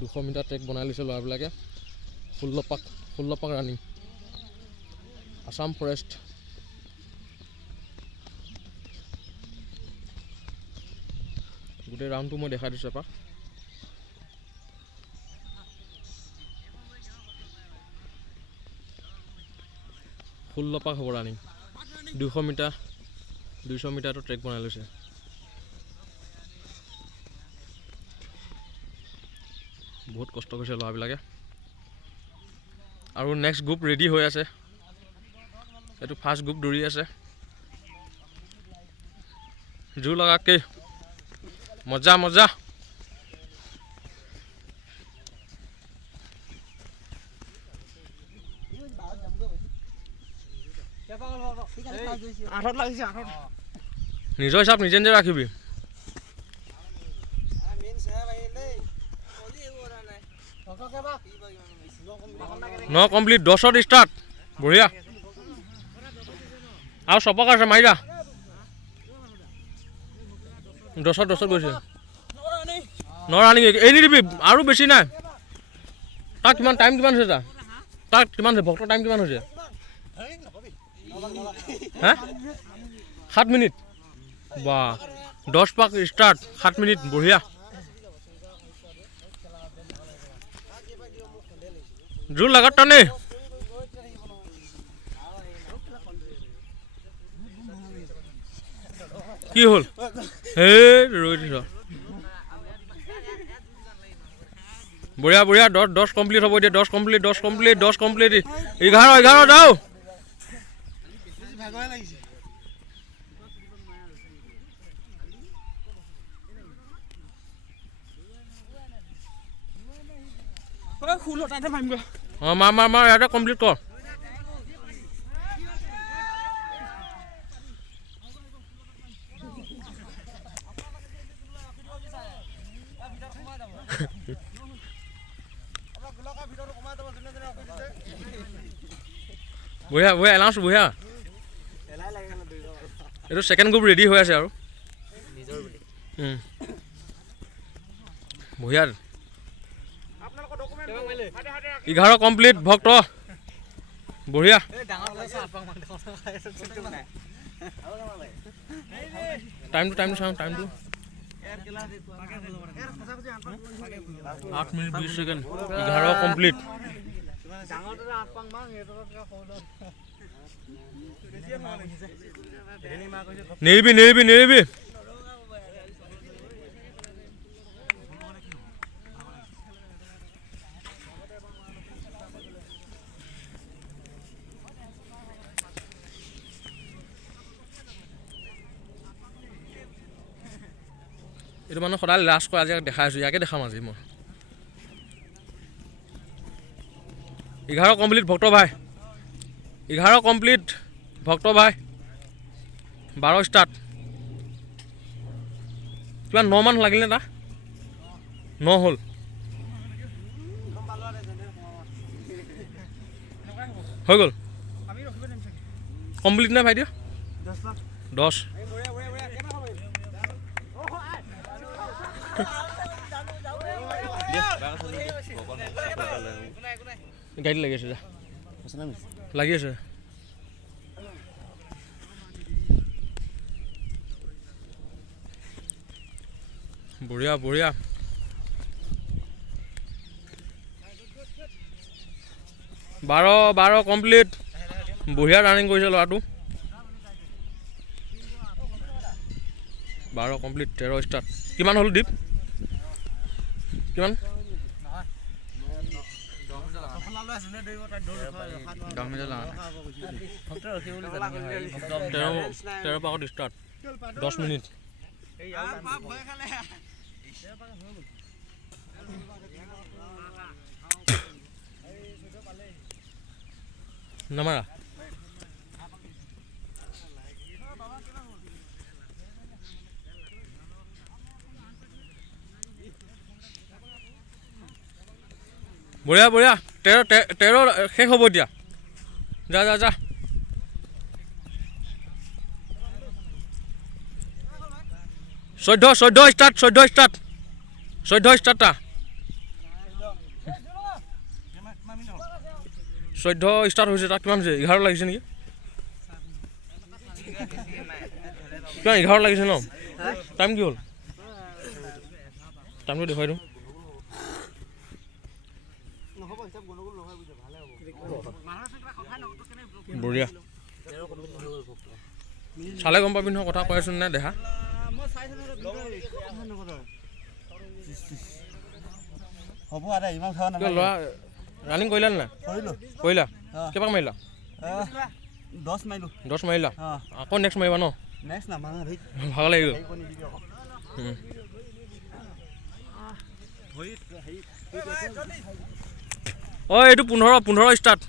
200 metre track বনাই লৈছে ল'ৰাবিলাকে 16 পাক ৰানিং আসাম ফৰেষ্ট গোটেই ৰাউণ্ডটো মই দেখাই দিছোঁ এপাক পাক হ'ব ৰানিং 200 মিটাৰটো ট্ৰেক বনাই লৈছে বহুত কষ্ট কৰিছে ল'ৰাবিলাকে আৰু নেক্সট গ্ৰুপ ৰেডি হৈ আছে এইটো ফাৰ্ষ্ট গ্ৰুপ দৌৰি আছে জোৰ লগাকে মজা মজা নিজৰ হিচাপ নিজে নিজে ৰাখিবি ন কমপ্লিট 10ত ষ্টাৰ্ট বঢ়িয়া আৰু চপক আছে মাৰিৰা 10ত গৈছে ন ৰানিং এৰি দিবি আৰু বেছি নাই তাক কিমান টাইম কিমান হৈছে তাক কিমান হৈছে ভক্তৰ টাইম কিমান হৈছে হা 7 মিনিট বা 10 পাক ষ্টাৰ্ট 7 মিনিট বঢ়িয়া জোৰ লাগাত টানে কি হ'ল হে ৰৈ দিছ বঢ়িয়া বঢ়িয়া 10 কমপ্লিট হ'ব এতিয়া 10 কমপ্লিট 11 যাও মাৰ ইয়াতে কমপ্লিট কৰ বঢ়িয়া বঢ়িয়া এলাউন্স বঢ়িয়া এইটো সেকেন্ড গ্ৰুপ ৰেডি হৈ আছে আৰু বঢ়িয়া 11 কমপ্লিট ভক্ত বঢ়িয়া টাইমটো চাওঁ টাইমটো 8 মিনিট 20 সেকেন্ড 11 কমপ্লিট নেৰিবি এইটো মানে সদায় লাষ্ট কৰা আজি দেখাই আছোঁ ইয়াকে দেখাম আজি মই 11 কমপ্লিট ভক্ত ভাই 11 কমপ্লিট ভক্ত ভাই 12 ষ্টাৰ্ট কিমান 9 মান লাগিলে না 9 হ'ল হৈ গ'ল কমপ্লিট নে ভাই দিয় 10 গাড়ী লাগি আছে লাগি আছে বঢ়িয়া 12 কমপ্লিট বঢ়িয়া ৰানিং কৰিছে ল'ৰাটো 12 কমপ্লিট 13 ষ্টাৰ্ট কিমান হ'ল দীপ কিমান 13 পাকত ষ্টাৰ্ট 10 মিনিট নামাৰা বঢ়িয়া 13 শেষ হ'ব এতিয়া যা 14 ষ্টাৰ্ট 14 ষ্টাৰ্ট 14 ষ্টাৰ্ট হৈছে তাক কিমান হৈছে 11 লাগিছে নেকি কিমান 11 লাগিছে ন টাইম কি হ'ল টাইমটো দেখুৱাই দিওঁ বঢ়িয়া চালে গম পাবি নহয় কথা কৈ আছো নে দেখা হ'ব আৰে ইমান খাৱা নাই ল'ৰা ৰানিং কৰিলা নে নাই কৰিলা কেইপাক মাৰিলা 10 মাইলো 10 মাৰিলা আকৌ নেক্সট মাৰিবা ন নেক্সট না মানা ভাই ভাগ লাগিব এইটো 15 ষ্টাৰ্ট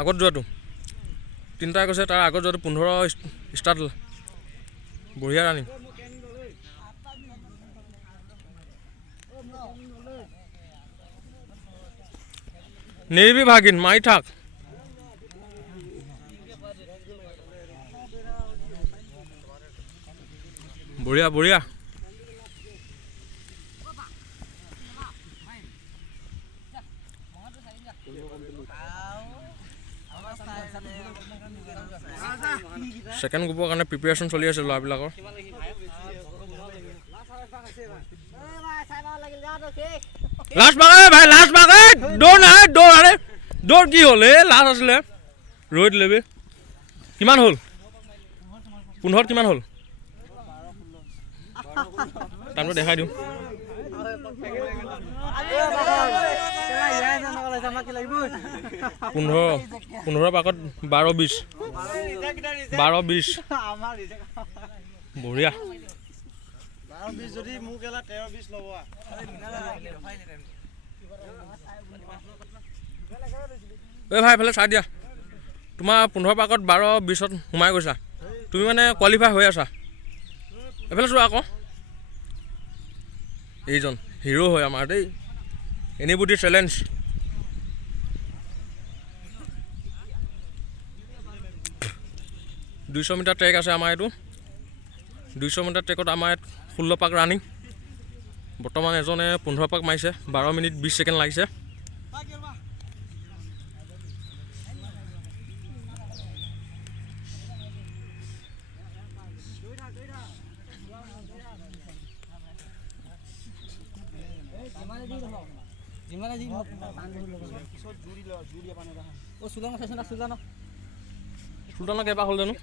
আগত যোৱাটো তিনিটাই কৈছে তাৰ আগত যোৱাটো 15 ষ্টাৰ্ট বঢ়িয়া ৰানিং নেৰিবি ভাগিন মাৰি থাক বঢ়িয়া বঢ়িয়া সেকেন্ড গ্ৰুপৰ কাৰণে প্ৰিপাৰেচন চলি আছে ল'ৰাবিলাকৰ লাষ্ট বাগে ভাই লাষ্ট বাগে দৌৰ নাই দৌৰ আৰে দৌৰ কি হ'ল লাষ্ট আছিলে ৰৈ দিলে বে কিমান হ'ল 15 কিমান হ'ল টাইমটো দেখাই দিওঁ 15 পাকত 12-20 বঢ়িয়া 12-20 যদি মোক এলা 13-20 ল'ব ভাই এইফালে চাই দিয়া তোমাৰ 15 পাকত 12-20ত সোমাই গৈছা তুমি মানে কোৱালিফাই হৈ আছা এইফালে চোৱা আকৌ এইজন হিৰো হয় আমাৰ দেই এনিবডি চেলেঞ্জ দুইশ মিটাৰ ট্ৰেক আছে আমাৰ এইটো 200 মিটাৰ ট্ৰেকত আমাৰ 16 পাক ৰানিং বৰ্তমান এজনে 15 পাক মাৰিছে 12 মিনিট 20 ছেকেণ্ড লাগিছে সুলতানৰ কেইপাক হ'ল জানো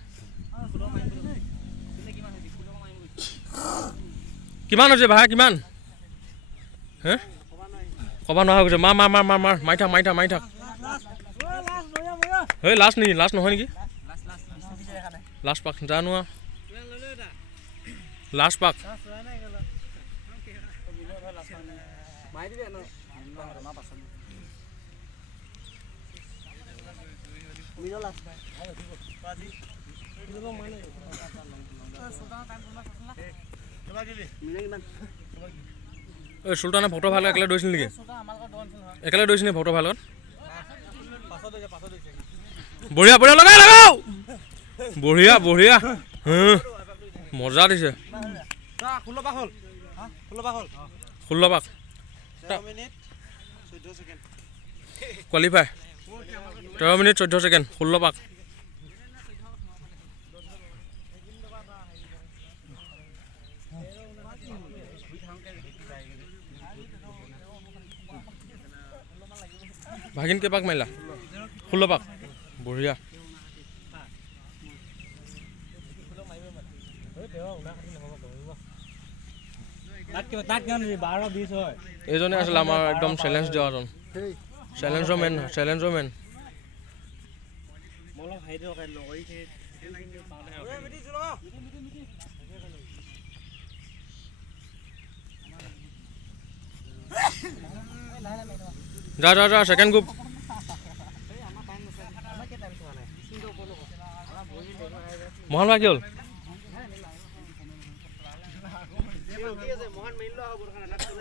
কিমান হৈছে ভাই কিমান হে ক'ব নোৱাৰা হৈ গৈছে মাৰ মাৰি থাক হেই লাষ্ট নেকি লাষ্ট নহয় নেকি লাষ্ট পাক জানো লাষ্ট পাক সুলতানে ভক্ত ভাল একেলগে দৌৰিছিল নেকি একেলগে দৌৰিছিল নেকি ভক্ত ভাল বঢ়িয়া বঢ়িয়া লগাও বঢ়িয়া বঢ়িয়া মজা দিছে 16 পাক হ'ল 16 পাক কোৱালিফাই 13 মিনিট 14 ছেকেণ্ড 16 পাক ভাগিন কেইপাক মাৰিলা 16 পাক বঢ়িয়া এইজনে আছিলে আমাৰ একদম চেলেঞ্জ দিয়াজন চেলেঞ্জৰ মেন যা সেকেন্ড গ্ৰুপ মহান ভাই কি হ'ল